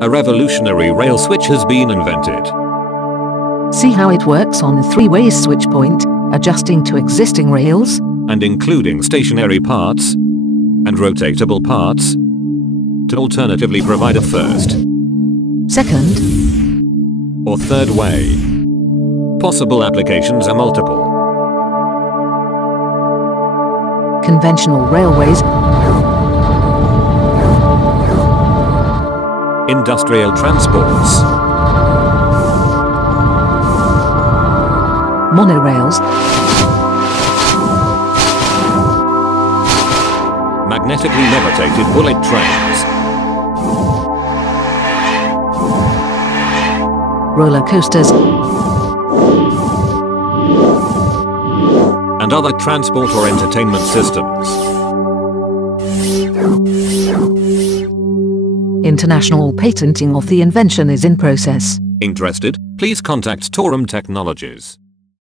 A revolutionary rail switch has been invented. See how it works on a three-way switch point, adjusting to existing rails, and including stationary parts and rotatable parts to alternatively provide a first, second, or third way. Possible applications are multiple. conventional railways, Industrial transports, monorails, magnetically levitated bullet trains, roller coasters, and other transport or entertainment systems. International patenting of the invention is in process. Interested? Please contact TAURUM Technologies.